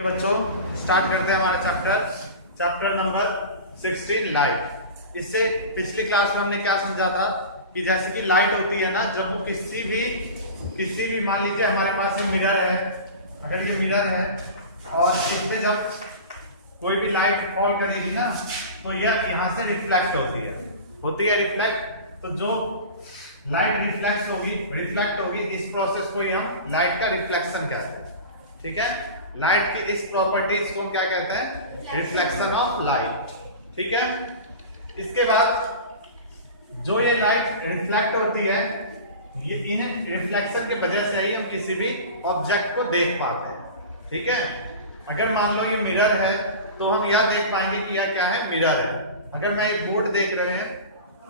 बच्चों स्टार्ट करते हैं हमारा चैप्टर नंबर 16 लाइट। इससे पिछली क्लास में हमने क्या समझा था कि जैसे कि लाइट होती है ना, जब वो किसी भी मान लीजिए हमारे पास ये मिरर है, अगर ये मिरर है और इस पे जब कोई भी लाइट फॉल करेगी ना तो यह यहाँ से रिफ्लेक्ट होती है रिफ्लेक्ट। तो जो लाइट रिफ्लेक्ट होगी इस प्रोसेस को ही हम लाइट का रिफ्लेक्शन कहते हैं। ठीक है, लाइट की इस प्रॉपर्टीज को हम क्या कहते हैं? Reflection of light. ठीक है, इसके बाद जो ये लाइट रिफ्लेक्ट होती है, ये इन रिफ्लेक्शन के वजह से ही हम किसी भी ऑब्जेक्ट को देख पाते हैं। ठीक है, अगर मान लो ये मिरर है तो हम यह देख पाएंगे कि यह क्या है, मिरर है। अगर मैं एक बोर्ड देख रहे हैं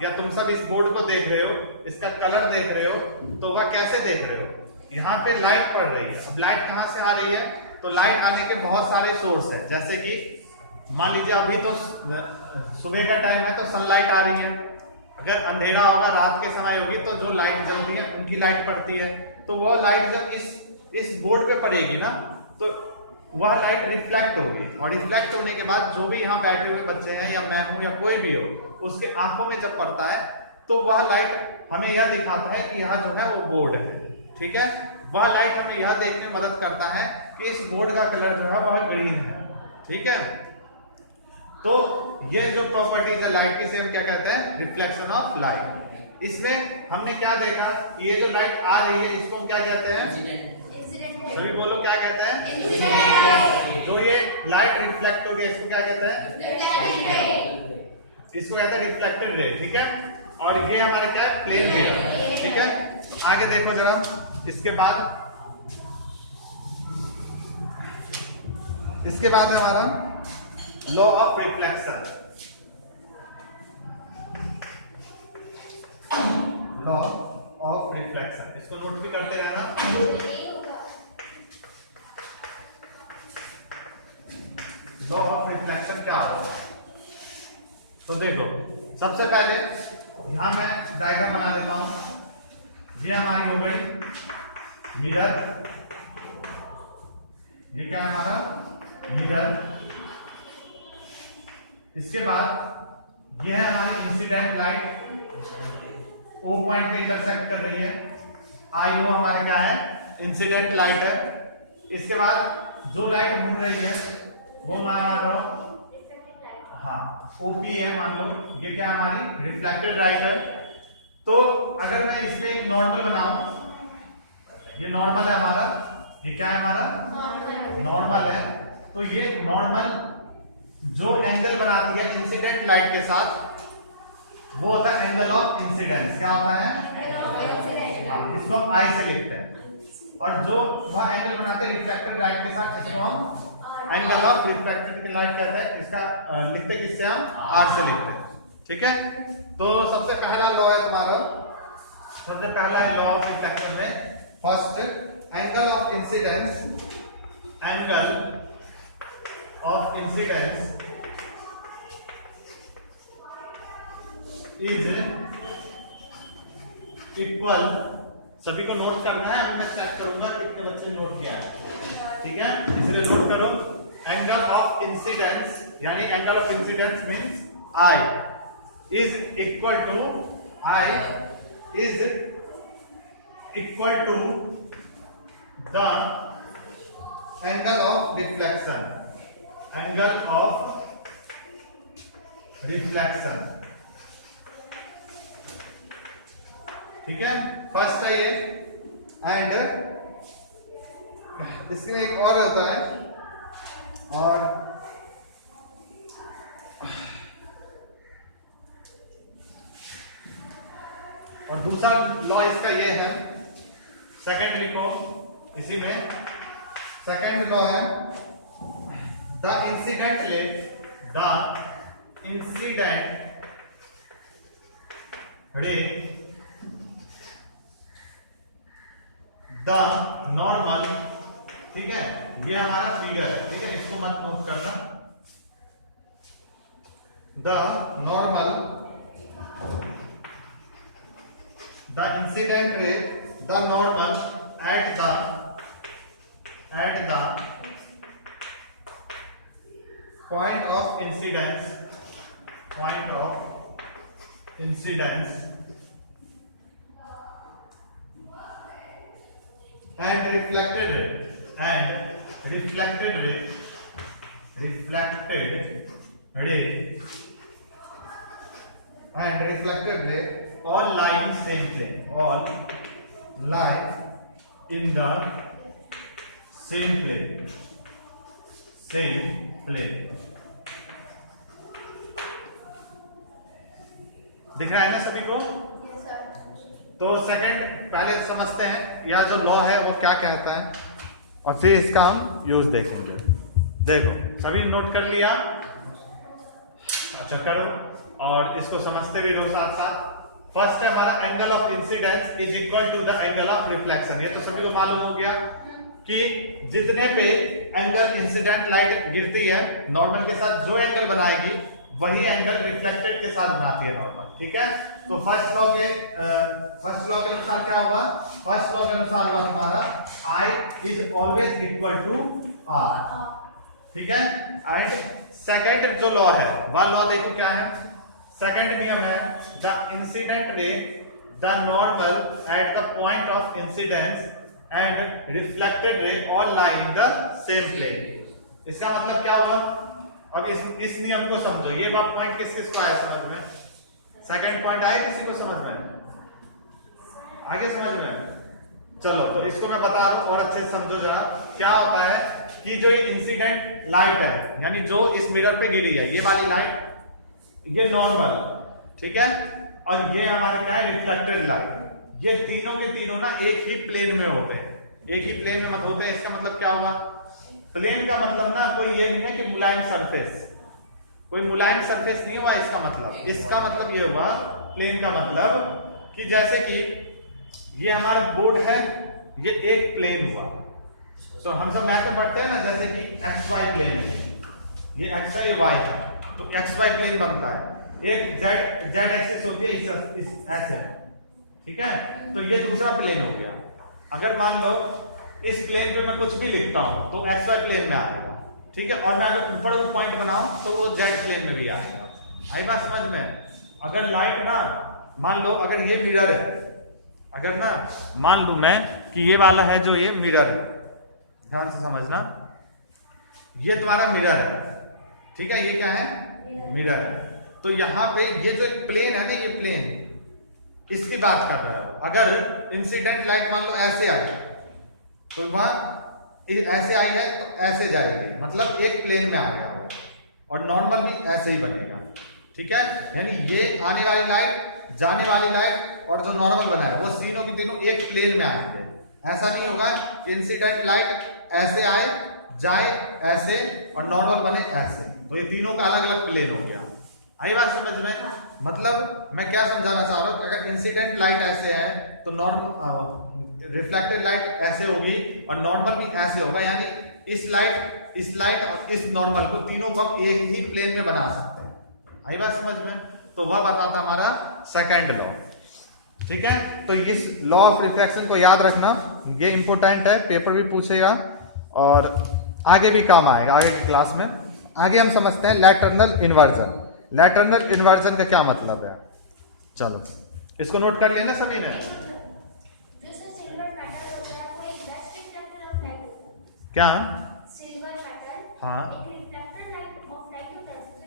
या तुम सब इस बोर्ड को देख रहे हो, इसका कलर देख रहे हो, तो वह कैसे देख रहे हो? यहाँ पे लाइट पड़ रही है। अब लाइट कहाँ से आ रही है? तो लाइट आने के बहुत सारे सोर्स है। जैसे कि मान लीजिए अभी तो सुबह का टाइम है तो सनलाइट आ रही है। अगर अंधेरा होगा, रात के समय होगी, तो जो लाइट जलती है उनकी लाइट पड़ती है। तो वह लाइट जब इस बोर्ड पे पड़ेगी ना तो वह लाइट रिफ्लेक्ट होगी, और रिफ्लेक्ट होने के बाद जो भी यहाँ बैठे हुए बच्चे हैं या मैं हूं या कोई भी हो, उसके आंखों में जब पड़ता है तो वह लाइट हमें यह दिखाता है कि यहाँ जो है वो बोर्ड है। ठीक है, वह लाइट हमें यह देखने में मदद करता है कि इस बोर्ड का कलर जो है वह ग्रीन है। ठीक है, तो ये जो प्रॉपर्टीज है लाइट की, इसे हम क्या कहते हैं? Reflection of light. इसमें हमने क्या देखा कि ये जो लाइट आ रही है इसको हम क्या कहते हैं? सभी बोलो, क्या कहते हैं? जो ये लाइट रिफ्लेक्ट हो रही है इसको क्या कहते हैं? इसको कहते हैं रिफ्लेक्टेड रे। ठीक है, और ये हमारे क्या है? Plane mirror. ठीक है, तो आगे देखो जरा। इसके बाद है हमारा law of reflection. Law of reflection, इसको नोट भी करते रहना। लॉ ऑफ रिफ्लेक्शन क्या होगा? तो देखो, सबसे पहले यहां मैं डायग्राम बना देता हूं। ये हमारी हो गई मिरर, ये क्या है हमारा? मिरर। इसके बाद ये है हमारी इंसिडेंट लाइट, O पॉइंट पे इंटरसेक्ट कर रही है। I को हमारे क्या है? इंसिडेंट लाइट है। इसके बाद जो लाइट घूम रही है वो मान लो, हाँ, OP है मान लो, ये क्या है? हमारी रिफ्लेक्टेड लाइट है। तो अगर मैं इसमें एक नॉर्मल बनाऊं, ये नॉर्मल है हमारा, ये क्या है हमारा? नॉर्मल है। तो ये नॉर्मल जो एंगल बनाती है इंसिडेंट लाइट के साथ, वो होता है एंगल ऑफ इंसिडेंस। क्या होता है? हाँ, इसको हम आई से लिखते हैं। और जो वह एंगल बनाते हैं रिफ्लेक्टेड लाइट के साथ, इसको हम एंगल ऑफ रिफ्लेक्टेड लाइट कहते हैं। इसका लिखते किससे? हम आर से लिखते हैं। ठीक है, तो सबसे पहला लॉ है तुम्हारा, सबसे पहला है लॉ ऑफ रिफ्लेक्शन में first, angle of incidence, angle of incidence is equal, सभी को नोट करना है। अभी मैं चेक करूंगा कितने बच्चे ने नोट किया है। ठीक है, इसलिए नोट करो। एंगल ऑफ इंसिडेंस, यानी angle of incidence means I is equal to the angle of reflection, angle of reflection। ठीक है, फर्स्ट है ये। एंड इसमें एक और होता है, और दूसरा लॉ इसका ये है, सेकंड लिखो इसी में। सेकंड लॉ है the incident ray the normal. ठीक है, ये हमारा फिगर है। ठीक है, इसको मत नोट करना। The normal, the incident ray, the normal at the point of incidence and reflected ray all lie in same plane, all lie in the same plane. दिख रहा है ना सभी को? तो सेकंड पहले समझते हैं यह जो लॉ है वो क्या कहता है और फिर इसका हम यूज देखेंगे। देखो सभी नोट कर लिया? अच्छा करो और इसको समझते भी रहो साथ साथ। फर्स्ट है हमारा angle of incidence is equal to the angle of reflection. ये तो सभी को मालूम हो गया कि जितने पे एंगल इंसिडेंट लाइट गिरती है नॉर्मल के साथ जो एंगल बनाएगी वही एंगल रिफ्लेक्टेड के साथ बनाती है नॉर्मल। ठीक है, तो फर्स्ट लॉ के अनुसार क्या होगा? फर्स्ट लॉ के अनुसार होगा हमारा I is always equal to R। ठीक है, एंड सेकंड जो लॉ है वह लॉ देखो क्या है? सेकंड नियम है the incident ray the normal at the point of incidence and reflected ray all lie in the same plane. इसका मतलब क्या हुआ? अब इस नियम को समझो। ये बात पॉइंट किस किस को आया समझ में? सेकंड पॉइंट आया किसी को समझ में? आगे समझ में? चलो तो इसको मैं बता रहा हूं और अच्छे से समझो जरा। क्या होता है कि जो ये इंसिडेंट लाइट है यानी जो इस मिरर पे गिरी है ये वाली लाइट, ये नॉर्मल, ठीक है, और ये हमारा क्या है? Reflected light. ये तीनों के तीनों ना एक ही प्लेन में होते हैं। एक ही प्लेन में मत होते हैं। इसका मतलब क्या होगा? प्लेन का मतलब ना कोई ये नहीं है कि मुलायम सरफेस, कोई मुलायम सरफेस नहीं हुआ इसका मतलब। इसका मतलब ये हुआ प्लेन का मतलब कि जैसे कि ये हमारा बोर्ड है, ये एक प्लेन हुआ। तो हम सब मैथ में पढ़ते हैं ना, जैसे कि XY प्लेन है, ये XY Y है तो XY प्लेन बनता है। एक Z एक्सिस होती है इस ऐसे, ठीक है, तो ये दूसरा प्लेन हो गया। अगर मान लो इस प्लेन पे मैं कुछ भी लिखता हूं तो XY प्लेन में आएगा, ठीक है, और मैं अगर ऊपर वो पॉइंट बनाऊं तो वो Z प्लेन में भी आएगा। आई बात समझ में? अगर लाइट ना मान लो अगर ये मिरर है, अगर ना मान लू मैं कि ये वाला है जो ये मिरर है, ध्यान से समझना, ये तुम्हारा मिरर है, ठीक है, ये क्या है? मिरर। तो यहाँ पे ये जो एक प्लेन है ना, ये प्लेन, इसकी बात कर रहा है। अगर इंसिडेंट लाइट मान लो ऐसे आई तो वह ऐसे आई है तो ऐसे जाएगी, मतलब एक प्लेन में आ गया, और नॉर्मल भी ऐसे ही बनेगा। ठीक है, यानी ये आने वाली लाइट, जाने वाली लाइट और जो नॉर्मल बना है वो तीनों की तीनों एक प्लेन में आएंगे। ऐसा नहीं होगा कि इंसिडेंट लाइट ऐसे आए जाए ऐसे और नॉर्मल बने ऐसे, तो ये तीनों का अलग अलग प्लेन हो गया। आई बात समझ में? मतलब मैं क्या समझाना चाह रहा हूं, अगर इंसिडेंट लाइट ऐसे है तो नॉर्मल रिफ्लेक्टेड लाइट ऐसे होगी और नॉर्मल भी ऐसे होगा, यानी इस लाइट और इस नॉर्मल को तीनों को हम एक ही प्लेन में बना सकते हैं। आई बात समझ में? तो वह बताता हमारा सेकंड लॉ। ठीक है, तो इस लॉ ऑफ रिफ्लेक्शन को याद रखना, ये इंपॉर्टेंट है, पेपर भी पूछेगा और आगे भी काम आएगा आगे की क्लास में। आगे हम समझते हैं लैटरनल इन्वर्जन। लैटरनल इन्वर्जन का क्या मतलब है? चलो इसको नोट कर लेना सभी ने। क्या? सिल्वर मेटल, हाँ, एक रिफ्लेक्टर लाइट ऑफ लाइट होता है, सबसे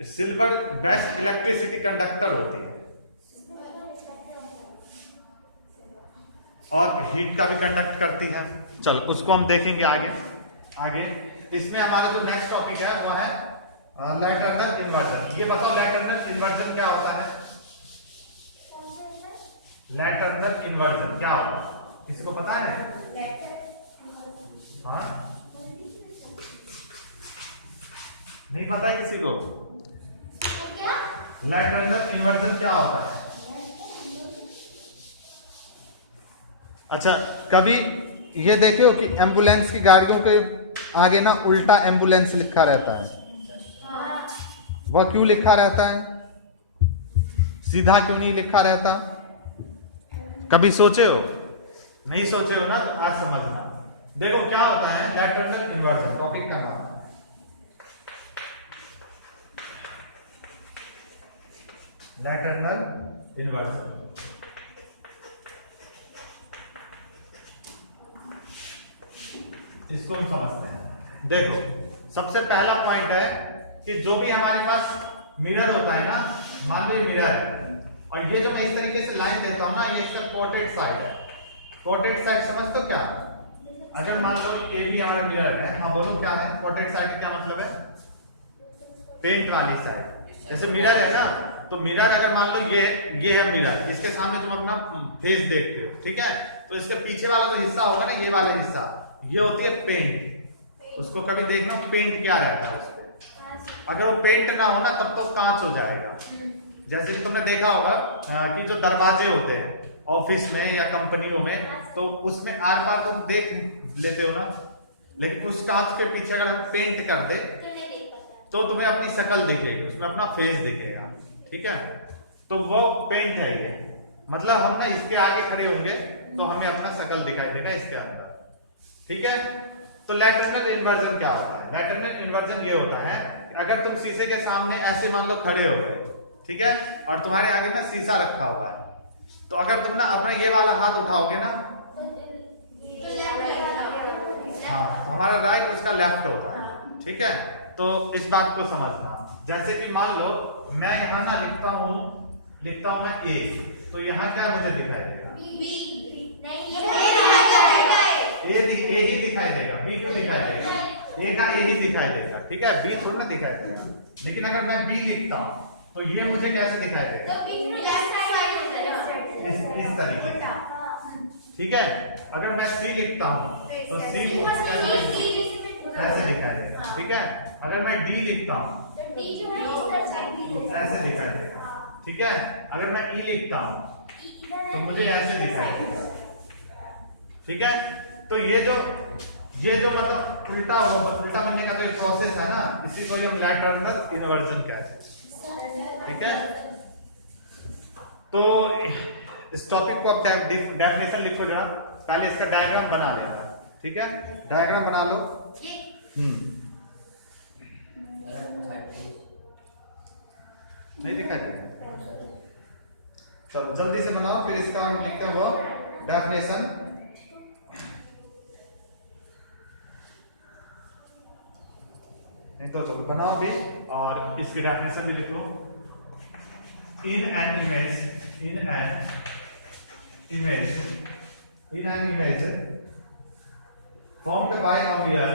best. Silver best electricity conductor होती है और हीट का भी कंडक्ट करती है। चलो उसको हम देखेंगे आगे। इसमें हमारा जो नेक्स्ट टॉपिक है वो है लैटरनल इन्वर्जन। ये बताओ लैटरनल इन्वर्जन क्या होता है? लैटरनल इन्वर्जन क्या होता है, किसी को पता है? हाँ, नहीं पता है किसी को? लैटरनल इन्वर्जन क्या होता है? अच्छा, कभी ये देखे हो कि एम्बुलेंस की गाड़ियों के आगे ना उल्टा एम्बुलेंस लिखा रहता है, वह क्यों लिखा रहता है? सीधा क्यों नहीं लिखा रहता? कभी सोचे हो? नहीं सोचे हो ना, तो आज समझना। देखो क्या होता है लैटरनल इन्वर्जन, टॉपिक का नाम है। लैटरनल इन्वर्जन। इसको हम समझते हैं। देखो सबसे पहला पॉइंट है कि जो भी हमारे पास मिरर होता है ना, मान लो ये मिरर है और ये जो मैं इस तरीके से लाइन देता हूं ना, ये इसका कोटेड साइड है। कोटेड साइड समझते हो क्या? अगर मान लो ये भी हमारा मिरर है, हाँ बोलो क्या है कोटेड साइड? क्या मतलब है? पेंट वाली साइड। जैसे मिरर है ना, तो मिरर अगर मान लो ये है मिरर, इसके सामने तुम अपना फेस देखते हो, ठीक है? तो इसके पीछे वाला जो हिस्सा होगा ना, ये वाला हिस्सा, ये होती है पेंट। उसको कभी देखना पेंट क्या रहता है उस पे। अगर वो पेंट ना हो ना, तब तो कांच हो जाएगा। जैसे कि तुमने देखा होगा कि जो दरवाजे होते हैं ऑफिस में या कंपनियों में, तो उसमें आर पार तुम देख लेते हो ना, लेकिन उस कांच के पीछे अगर हम पेंट कर दे तो तुम्हें अपनी शक्ल दिखेगी, उसमें अपना फेस दिखेगा, ठीक है? तो वो पेंट है ये। मतलब हम ना इसके आगे खड़े होंगे तो हमें अपना शक्ल दिखाई देगा इसके अंदर, ठीक है? तो लैटरनल इन्वर्जन क्या होता है? लैटरनल इन्वर्जन ये होता है कि अगर तुम शीशे के सामने ऐसे मान लो खड़े हो गए, ठीक है, और तुम्हारे आगे ना शीशा रखा हुआ है, तो अगर तुम ना अपना ये वाला हाथ उठाओगे ना, हाँ, हमारा राइट उसका लेफ्ट होगा, ठीक है? तो इस बात को समझना। जैसे कि मान लो मैं यहाँ ना लिखता हूँ मैं ए, तो यहाँ क्या मुझे दिखाई देगा? ए ही दिखाई देगा, बी क्यों दिखाई देगा? ए का ए ही दिखाई देगा, ठीक है? बी थोड़ा ना दिखाई देगा। लेकिन अगर मैं बी लिखता हूँ तो ये मुझे कैसे दिखाई देगा? इस तरीके से, ठीक है? अगर मैं सी लिखता हूँ तो सी ऐसे दिखाई देगा, ठीक है? अगर मैं डी लिखता हूँ ऐसे दिखाई देगा, ठीक है? अगर मैं ई लिखता हूँ तो मुझे ऐसे दिखाई देगा, ठीक है? तो ये जो मतलब उल्टा बनने का जो एक प्रोसेस है ना, इसी को हम लैटरनल इन्वर्जन कहते हैं, ठीक है? तो इस टॉपिक को अब डेफिनेशन लिखो जरा, पहले इसका डायग्राम बना लेना, ठीक है? डायग्राम बना लो। नहीं दिखाई देगा, चलो जल्दी से बनाओ, फिर इसका हम लिखते हैं वो डेफिनेशन। नहीं तो चलो बनाओ भी, और इसकी डेफिनेशन भी लिख लो। In an image formed by a mirror,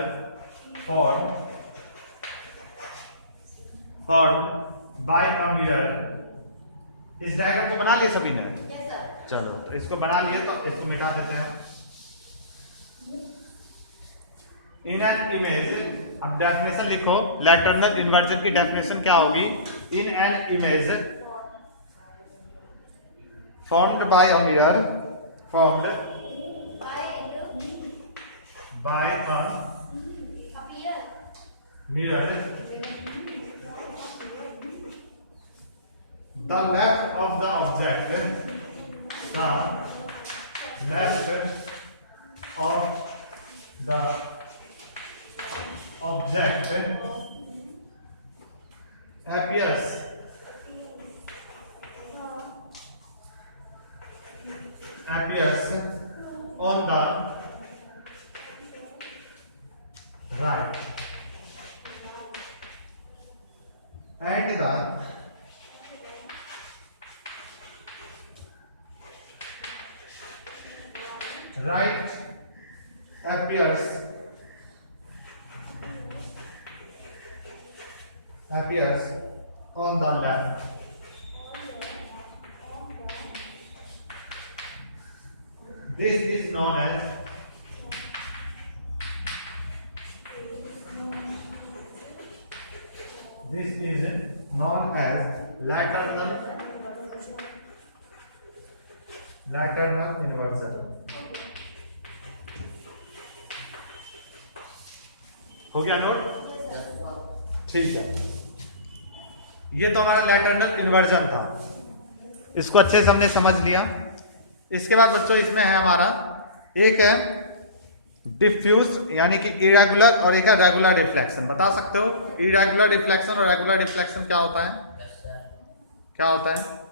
इस डायग्राम को बना लिए सभी ने? yes, sir. चलो तो इसको बना लिए, तो इसको मिटा देते हैं। इन एन इमेज, अब डेफिनेशन लिखो, लैटरनल इन्वर्जन की डेफिनेशन क्या होगी? In an image formed by a mirror, the left of the object, appears on the right, and the right appears on the left. This is known as lateral inversion. हो गया note? ठीक है, ये तो हमारा लैटरनल inversion था, इसको अच्छे से हमने समझ लिया। इसके बाद बच्चों इसमें है हमारा एक है डिफ्यूज, यानी कि इरेगुलर, और एक है रेगुलर रिफ्लेक्शन। बता सकते हो इरेगुलर रिफ्लेक्शन और रेगुलर रिफ्लेक्शन क्या होता है? क्या होता है?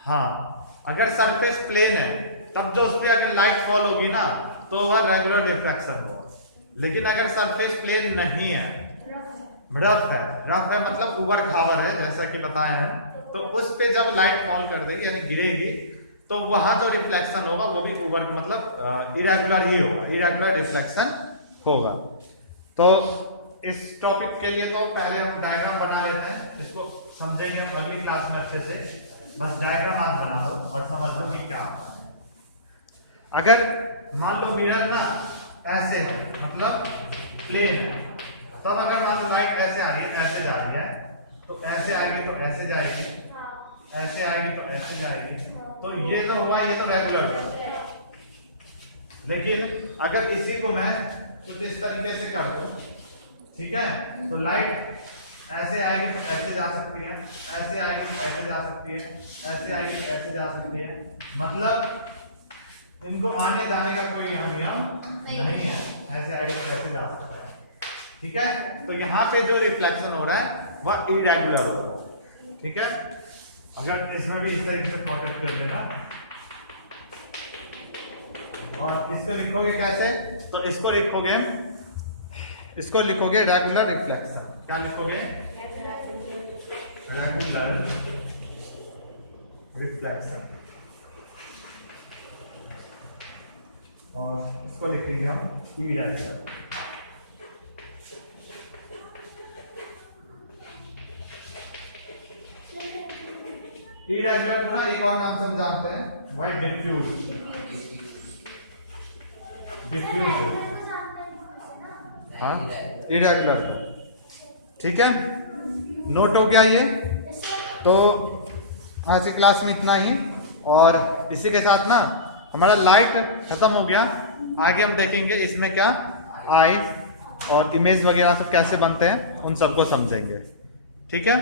हाँ, अगर सरफेस प्लेन है तब जो उस पर अगर लाइट फॉल होगी ना तो वह रेगुलर रिफ्लेक्शन होगा। लेकिन अगर सरफेस प्लेन नहीं है, रफ है मतलब उबड़ खाबड़ है जैसा कि बताया है, तो उस पे जब लाइट फॉल कर देगी यानी गिरेगी तो वहां जो रिफ्लेक्शन होगा वो भी उबड़ मतलब इरेगुलर ही होगा, इरेगुलर रिफ्लेक्शन होगा। तो इस टॉपिक के लिए तो पहले हम डायग्राम बना लेते हैं, इसको समझेंगे हम अगली क्लास में अच्छे से। बस डायग्राम आप बना लो और समझ लो कि क्या होता है। अगर मान लो मिरर ना ऐसे मतलब प्लेन है, तब अगर मान लो लाइट ऐसे आ रही है, ऐसे जा रही है, तो ऐसे आएगी तो ऐसे जाएगी, ऐसे आएगी तो ऐसे जाएगी, तो ये जो हुआ ये तो रेगुलर हुआ। लेकिन अगर इसी को मैं कुछ इस तरीके से कर दूं, ठीक है, तो लाइट ऐसे आएगी तो ऐसे जा सकती है, ऐसे आएगी तो ऐसे जा सकती है, ऐसे आएगी तो ऐसे जा सकती है, मतलब इनको आने जाने का कोई नियम नहीं है, ऐसे आएगी तो ऐसे जा सकता है। ठीक है, तो यहाँ पे जो रिफ्लेक्शन हो रहा है वह इरेगुलर हो रहा है। ठीक है, अगर इसमें भी इस तरीके से प्लॉट कर देना और इसको लिखोगे कैसे, तो इसको लिखोगे रेगुलर रिफ्लेक्शन। क्या लिखोगे? Regular reflection. और इसको लिखेंगे हम इरेगुलर। इरेगुलर को ना एक और नाम समझाते हैं, वह डिफ्यूज। हाँ, इरेगुलर का। ठीक है, नोट हो गया ये। तो आज की क्लास में इतना ही, और इसी के साथ ना हमारा लाइट खत्म हो गया। आगे हम देखेंगे इसमें क्या आई और इमेज वगैरह सब कैसे बनते हैं, उन सबको समझेंगे। ठीक है।